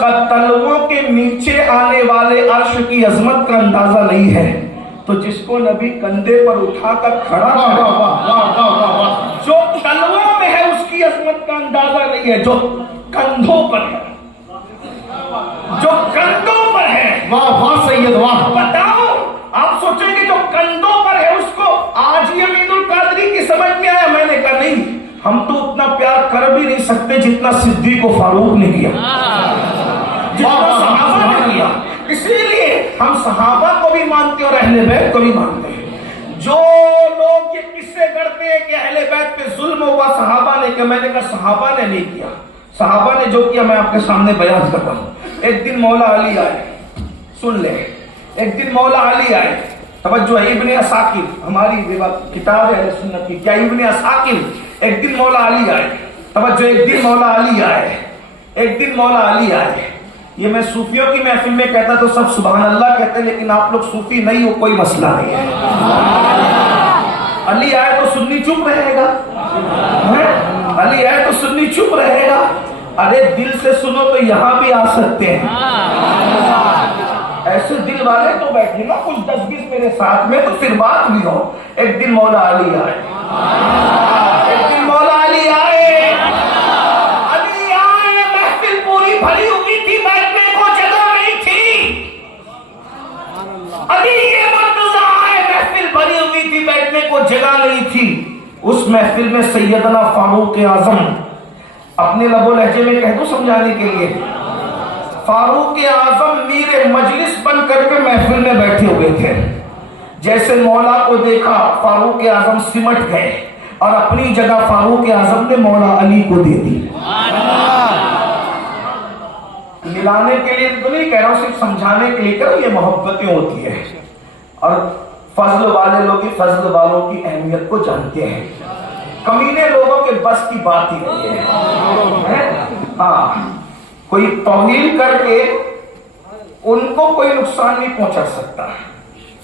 تلووں کے نیچے آنے والے عرش کی عظمت کا اندازہ نہیں ہے تو جس کو نبی کندھے پر اٹھا کر کھڑا جو تلووں میں ہے اس کی عظمت کا اندازہ نہیں ہے، جو کندھوں پر ہے، جو کندھوں پر ہے۔ واہ واہ سید واہ۔ بتاؤ آپ سوچیں گے جو کندھوں پر ہے اس کو آج یہ امین القادری کی سمجھ میں آیا؟ میں نے کہا نہیں، ہم تو اتنا پیار کر بھی نہیں سکتے جتنا صدیق و فاروق نے کیا، جتنا صحابہ نے کیا۔ اسی لیے ہم صحابہ کو بھی مانتے اور اہل بیت کو بھی مانتے ہیں۔ جو لوگ یہ قصے کرتے ہیں کہ اہل بیت پہ ظلم ہوا صحابہ نے کیا، میں نے کہا صحابہ نے نہیں کیا، صحابہ نے جو کیا میں آپ کے سامنے بیان کر رہا ہوں۔ ایک دن مولا علی آئے، سن لیں، ایک دن مولا علی آئے، توجہ ہے، ابن عساکر ہماری کتاب ہے سنت کی، کیا ابن عساکر، ایک دن مولا علی آئے، توجہ، ایک دن مولا علی آئے، ایک دن مولا علی آئے۔ یہ میں صوفیوں کی محفل میں کہتا تو سب سبحان اللہ کہتے، لیکن آپ لوگ صوفی نہیں ہو، کوئی مسئلہ نہیں ہے۔ علی آئے تو سنی چپ رہے گا، علی آئے تو سنی چپ رہے گا؟ ارے دل سے سنو تو یہاں بھی آ سکتے ہیں، ایسے دل والے تو بیٹھے نا کچھ 10-20 میرے ساتھ میں تو پھر بات بھی ہو۔ ایک دن مولا علی آئے، ایک دن مولا علی آئے، علی آئے، محفل پوری بھری ہوئی تھی، بیٹھنے کو جگہ نہیں تھی۔ علی یہ مرتضی آئے، محفل بھری ہوئی تھی، بیٹھنے کو جگہ نہیں تھی۔ اس محفل میں سیدنا فاروق اعظم، اپنے لب و لہجے میں کہہ دو سمجھانے کے لیے، فاروق اعظم میر مجلس بن کر کے محفل میں بیٹھے ہوئے تھے۔ جیسے مولا کو دیکھا فاروق اعظم سمٹ گئے اور اپنی جگہ فاروق اعظم نے مولا علی کو دے دی۔ ملانے کے لیے تو نہیں کہہ رہا ہوں، صرف سمجھانے کے لیے کہہ رہا ہوں، یہ محبتیں ہوتی ہیں اور فضل والے لوگ فضل والوں کی اہمیت کو جانتے ہیں۔ کمینے لوگوں کے بس کی بات ہی نہیں ہے۔ ہاں، کوئی توہین کر کے ان کو کوئی نقصان نہیں پہنچا سکتا،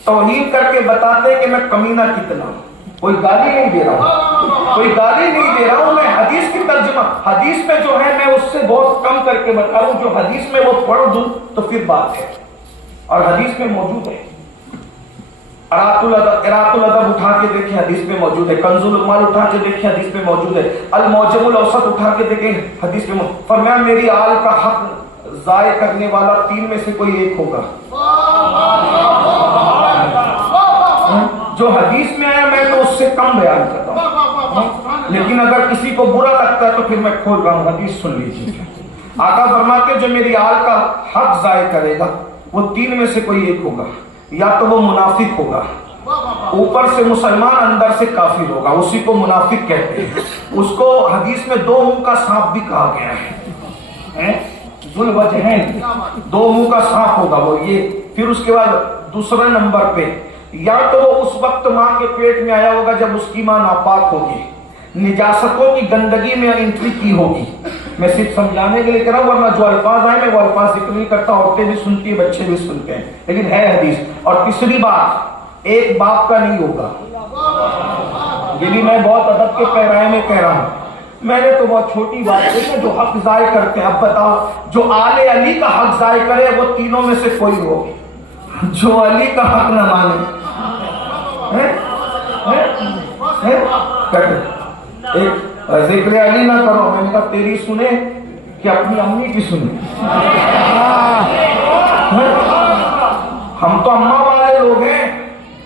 توہین کر کے بتاتے کہ میں کمینہ کتنا ہوں۔ کوئی گالی نہیں دے رہا ہوں، کوئی گالی نہیں دے رہا ہوں، میں حدیث کی ترجمہ، حدیث میں جو ہے میں اس سے بہت کم کر کے بتا رہا ہوں، جو حدیث میں وہ پڑھ دوں تو پھر بات ہے، اور حدیث میں موجود ہے۔ ارات الادب اٹھا کے دیکھیں حدیث میں موجود ہے، کنز المال اٹھا کے دیکھیں حدیث میں موجود ہے، المعجم الاوسط اٹھا کے دیکھیں حدیث میں موجود۔ فرمایا میری آل کا حق ضائع کرنے والا 3 میں سے کوئی ایک ہوگا۔ جو حدیث میں آیا میں تو اس سے کم بیان کرتا ہوں، لیکن اگر کسی کو برا لگتا ہے تو پھر میں کھول رہا ہوں، حدیث سن لیجیے۔ آقا فرماتے جو میری آل کا حق ضائع کرے گا وہ 3 میں سے کوئی ایک ہوگا، یا تو وہ منافق ہوگا، اوپر سے مسلمان اندر سے کافر ہوگا، اسی کو منافق کہتے ہیں۔ اس کو حدیث میں 2 منہ کا سانپ بھی کہا گیا ہے، ذو الوجہین، 2 منہ کا سانپ ہوگا وہ یہ۔ پھر اس کے بعد دوسرے نمبر پہ یا تو وہ اس وقت ماں کے پیٹ میں آیا ہوگا جب اس کی ماں ناپاک ہوگی، نجاستوں کی گندگی میں انٹری کی ہوگی۔ میں صرف سمجھانے کے لیے کہہ رہا ہوں، ورنہ جو الفاظ ہیں میں وہ الفاظ ذکر نہیں کرتا، عورتیں بھی سنتی ہیں، بچے بھی سنتے ہیں، لیکن ہے حدیث۔ اور تیسری بات، ایک باپ کا نہیں ہوگا، یہ بھی میں بہت ادب کے پیرائے میں کہہ رہا ہوں، میں نے تو بہت چھوٹی بات ہے جو حق ضائع کرتے ہیں۔ اب بتاؤ جو آل علی کا حق ضائع کرے وہ تینوں میں سے کوئی ہو، جو علی کا حق نہ مانے۔ ایک ذکر علی نہ کرو، میں نے کہا تیری سنے کہ اپنی امی کی سنے؟ ہم تو اماں والے لوگ ہیں،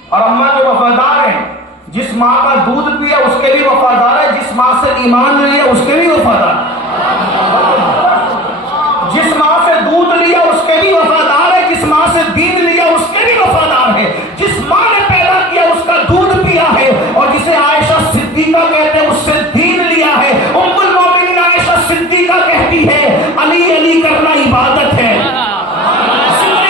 اور اماں کے وفادار ہیں۔ جس ماں کا دودھ پیا اس کے لیے وفادار ہے، جس ماں سے ایمان لیا اس کے لیے وفادار ہے، جس ماں سے دودھ لیا اس کے لیے وفادار ہے، جس ماں سے دین لیا اس کے لیے وفادار ہے، جس ماں نے پیدا کیا اس کا دودھ پیا ہے، اور جسے عائشہ صدیقہ کہتے ہیں اس سے دین لیا ہے۔ ام المومنین عائشہ صدیقہ کہتی ہے علی علی کرنا عبادت ہے،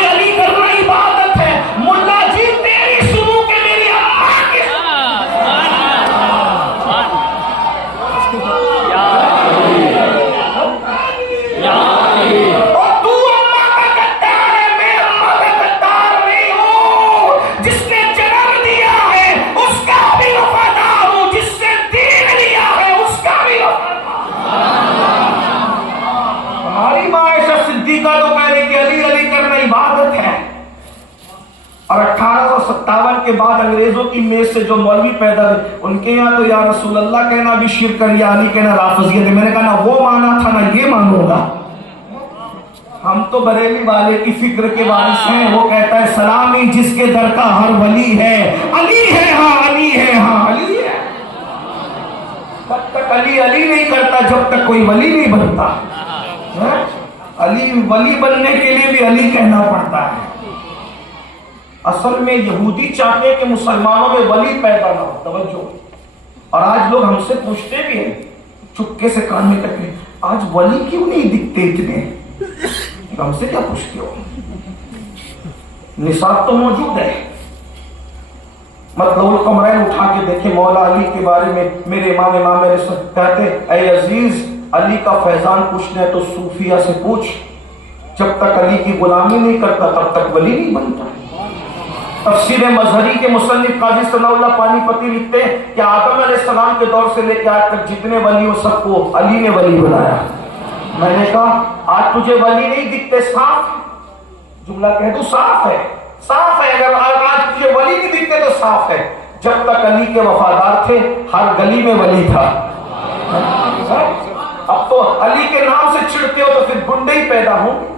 علی کرنا عبادت ہے۔ ملا جی تیری سنو کہ میری اماں کی صدیقہ تو کہہ رہی کہ علی علی کرنا عبادت ہے. اور 1857 کے بعد انگریزوں کی میز سے جو مولوی پیدا ہوئے ان کے یہاں تو یا رسول اللہ کہنا بھی شرک ہے، یا علی کہنا رافضیت ہے. میں نے کہا نہ وہ مانا تھا نہ یہ مانوں گا. ہم تو بریلی والے کی فکر کے وارث ہیں. وہ کہتا ہے سلامی جس کے در کا ہر ولی ہے، علی ہے ہاں علی ہے ہاں علی ہے. تب تک علی علی نہیں کرتا جب تک کوئی ولی نہیں بنتا. علی ولی بننے کے لیے بھی علی کہنا پڑتا ہے. اصل میں یہودی چاہتے ہیں کہ مسلمانوں میں ولی پیدا نہ ہو. توجہ. اور آج لوگ ہم سے پوچھتے بھی ہیں چپکے سے کان میں تک، آج ولی کیوں نہیں دکھتے اتنے؟ ہم سے کیا پوچھتے ہو؟ نصاب تو موجود ہے. مطلب القمرین اٹھا کے دیکھیں مولا علی کے بارے میں. میرے امام میرے سب کہتے اے عزیز علی کا فیضان پوچھنا ہے تو صوفیہ سے پوچھ. جب تک علی کی غلامی نہیں کرتا تب تک ولی نہیں بنتا. تفسیر مظہری کے مصنف قاضی ثناء اللہ پانی پتی لکھتے ہیں کہ آدم علیہ السلام کے دور سے لے کے آج تک جتنے ولی ہو سب کو علی نے ولی بنایا. میں نے کہا آج تجھے ولی نہیں دکھتے؟ صاف جملہ کہہ دوں، صاف ہے صاف ہے. اگر آج تجھے ولی نہیں دکھتے تو صاف ہے. جب تک علی کے وفادار تھے ہر گلی میں ولی تھا. اب تو علی کے نام سے چھڑتے ہو تو پھر گنڈے ہی پیدا ہوں گے،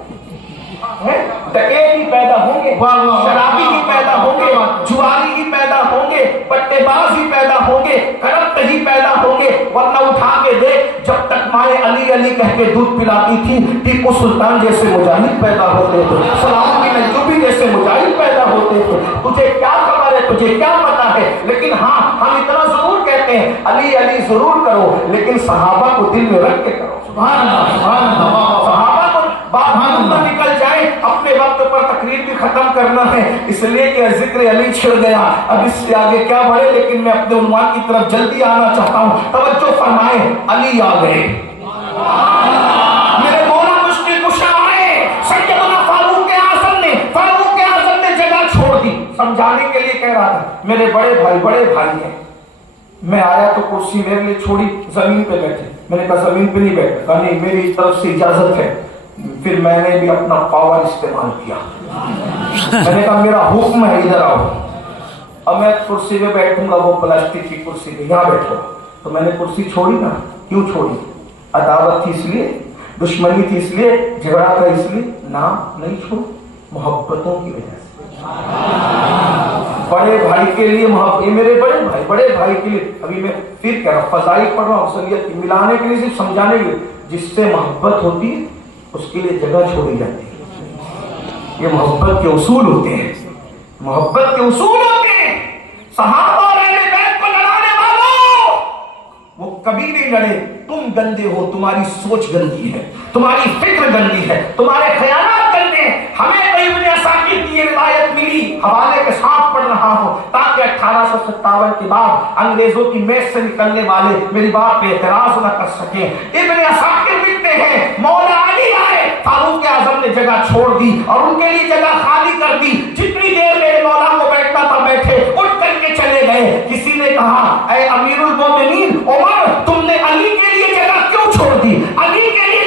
ڈکیت ہی پیدا ہوں گے، شرابی ہی پیدا ہوں گے، جواری ہی پیدا ہوں گے، پٹے باز ہی پیدا ہوں گے، کرپٹ ہی پیدا ہوں گے. ورنہ اٹھا کے دیکھ جب تک مائیں علی علی کہہ کے دودھ پلاتی تھی ٹیپو سلطان جیسے مجاہد پیدا ہوتے تھے، صلاح الدین ایوبی جیسے مجاہد پیدا ہوتے تھے. تجھے کیا خبر ہے، تجھے کیا پتا ہے؟ لیکن ہاں ہم اتنا ضرور کہتے ہیں علی علی ضرور کرو لیکن صحابہ کو دل میں رکھ کے کرو. سبحان اللہ سبحان اللہ. صحابہ کو بات نہ نکل جائے. اپنے وقت پر تقریر بھی ختم کرنا ہے اس لیے کہ ذکر علی چھڑ گیا. اب اس سے آگے کیا بڑھے، لیکن میں اپنے عنوان کی طرف جلدی آنا چاہتا ہوں. توجہ فرمائیں، علی آ گئے. میرے مولا مشکل کشا آئے. سیدنا فاروق اعظم نے جگہ چھوڑ دی. سمجھانے کے لیے کہہ رہا تھا میرے بڑے بھائی ہیں. میں آیا تو کرسی میرے لیے چھوڑی، زمین پہ بیٹھے. میں نے کہا زمین پہ نہیں بیٹھے. کہا نہیں میری طرف سے اجازت ہے. پھر میں نے بھی اپنا پاور استعمال کیا. میں نے کہا میرا حکم ہے ادھر آؤ. اب میں کرسی پہ بیٹھوں گا، وہ پلاسٹک کی کرسی پہ، یہاں بیٹھو. تو میں نے کرسی چھوڑی نا. کیوں چھوڑی؟ عداوت تھی اس لیے، دشمنی تھی اس لیے، جھگڑا تھا اس لیے؟ نہ نہیں چھوڑ، محبتوں کی وجہ سے. بڑے بھائی کے لیے محبت، یہ میرے بڑے بھائی کے لیے. ابھی میں پھر کہہ رہا ہوں فضائل پڑھ رہا ہوں اصلیت کی، ملانے کے لیے صرف سمجھانے کے لیے. جس سے محبت ہوتی ہے اس کے لیے جگہ چھوڑی جاتی ہے. یہ محبت کے اصول ہوتے ہیں، محبت کے اصول ہوتے ہیں. صحابہ اور اہل بیت کو لڑانے والوں وہ کبھی نہیں لڑے. تم گندے ہو، تمہاری سوچ گندی ہے، تمہاری فکر گندی ہے، تمہارے خیالات گندے ہیں. ہمیں تو ابن عساکر کی یہ روایت ملی، حوالے کے ساتھ پڑھ رہا ہوں تاکہ 1857 کے بعد انگریزوں کی میز سے نکلنے والے میری بات پہ اعتراض نہ کر سکیں. ابن عساکر لکھتے ہیں مولا علی آئے، فاروق اعظم نے جگہ چھوڑ دی اور ان کے لیے جگہ خالی کر دی. جتنی دیر میرے مولا کو بیٹھنا تھا بیٹھے، اٹھ کر کے چلے گئے. کسی نے کہا اے امیر المومنین عمر، تم نے علی کے لیے جگہ کیوں چھوڑ دی؟ علی کے لیے